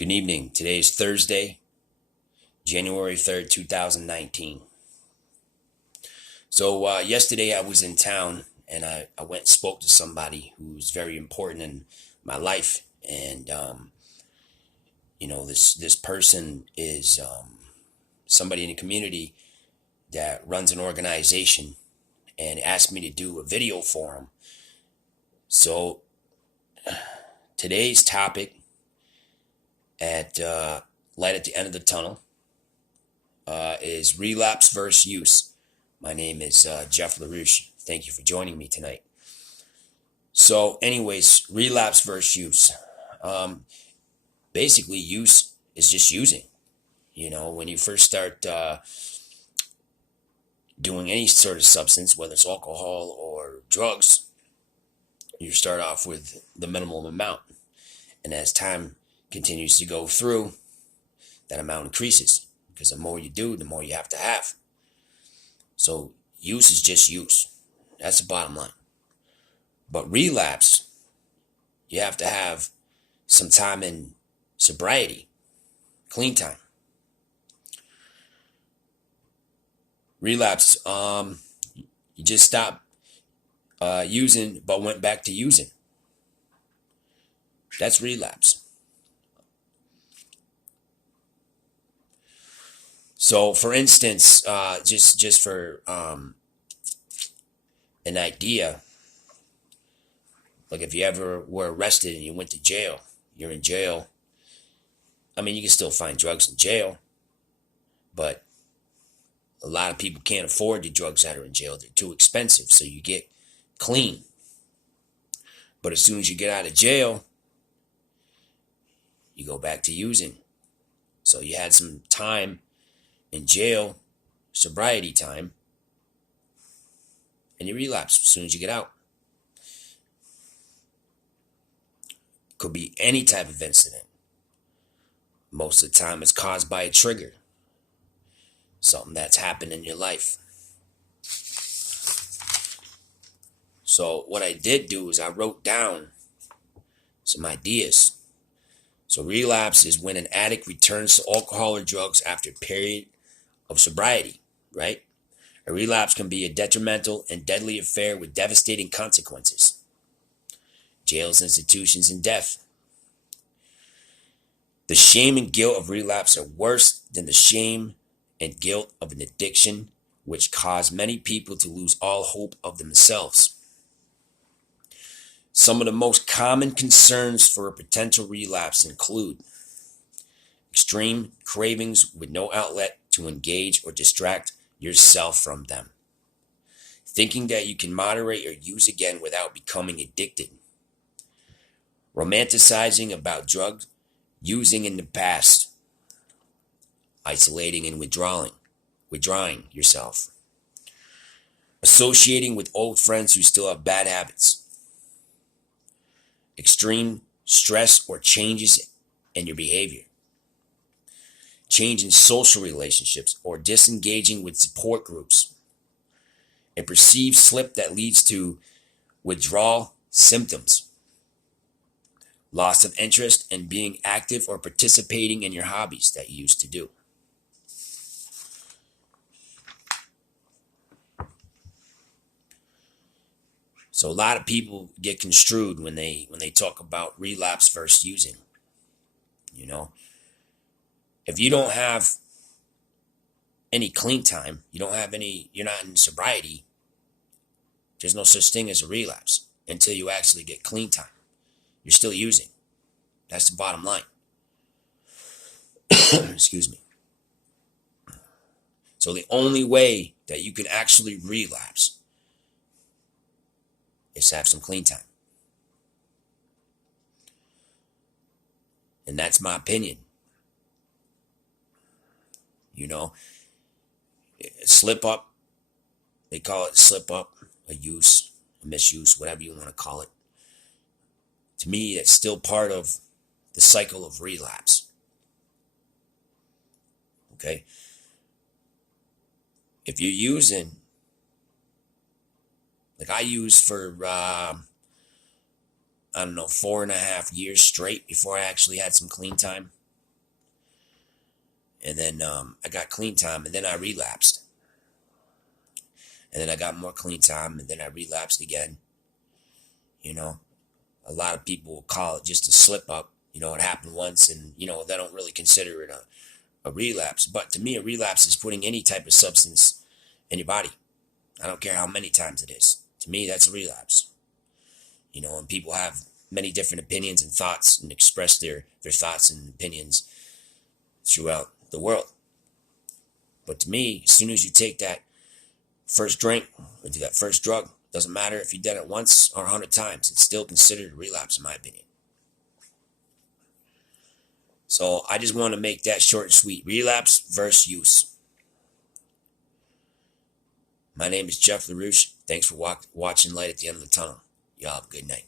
Good evening. Today is Thursday, January 3rd, 2019. So yesterday I was in town and I went and spoke to somebody who's very important in my life. And, this person is somebody in the community that runs an organization and asked me to do a video for him. So today's topic at light at the end of the tunnel is relapse versus use. My name is Jeff LaRouche. Thank you for joining me tonight. So anyways, relapse versus use. Basically, use is just using. When you first start doing any sort of substance, whether it's alcohol or drugs, you start off with the minimum amount. And as time continues to go through, that amount increases. Because the more you do, the more you have to have. So use is just use. That's the bottom line. But relapse, you have to have some time in sobriety, clean time. Relapse, you just stopped using but went back to using. That's relapse. So, for instance, just for an idea, like if you ever were arrested and you went to jail, you're in jail. I mean, you can still find drugs in jail, but a lot of people can't afford the drugs that are in jail. They're too expensive, so you get clean. But as soon as you get out of jail, you go back to using. So you had some time in jail, sobriety time, and you relapse as soon as you get out. Could be any type of incident. Most of the time it's caused by a trigger. Something that's happened in your life. So what I did do is I wrote down some ideas. So relapse is when an addict returns to alcohol or drugs after a period of sobriety, right? A relapse can be a detrimental and deadly affair with devastating consequences. Jails, institutions, and death. The shame and guilt of relapse are worse than the shame and guilt of an addiction, which cause many people to lose all hope of themselves. Some of the most common concerns for a potential relapse include extreme cravings with no outlet to engage or distract yourself from them, thinking that you can moderate or use again without becoming addicted, romanticizing about drug using in the past, isolating and withdrawing yourself, associating with old friends who still have bad habits, extreme stress or changes in your behavior, change in social relationships or disengaging with support groups, a perceived slip that leads to withdrawal symptoms, loss of interest in being active or participating in your hobbies that you used to do. So a lot of people get construed when they talk about relapse versus using. If you don't have any clean time, you're not in sobriety, there's no such thing as a relapse until you actually get clean time. You're still using. That's the bottom line. Excuse me. So the only way that you can actually relapse is to have some clean time. And that's my opinion. Slip up, they call it slip up, a use, a misuse, whatever you want to call it. To me, it's still part of the cycle of relapse. Okay? If you're using, like I used for, 4.5 years straight before I actually had some clean time. And then I got clean time, and then I relapsed. And then I got more clean time, and then I relapsed again. You know, a lot of people will call it just a slip up. You know, it happened once, and, you know, they don't really consider it a relapse. But to me, a relapse is putting any type of substance in your body. I don't care how many times it is. To me, that's a relapse. You know, and people have many different opinions and thoughts and express their thoughts and opinions throughout the world. But to me, as soon as you take that first drink or do that first drug, doesn't matter if you did it once or 100 times, it's still considered a relapse in my opinion. So I just want to make that short and sweet. Relapse versus use. My name is Jeff LaRouche. Thanks for watching Light at the End of the Tunnel. Y'all have a good night.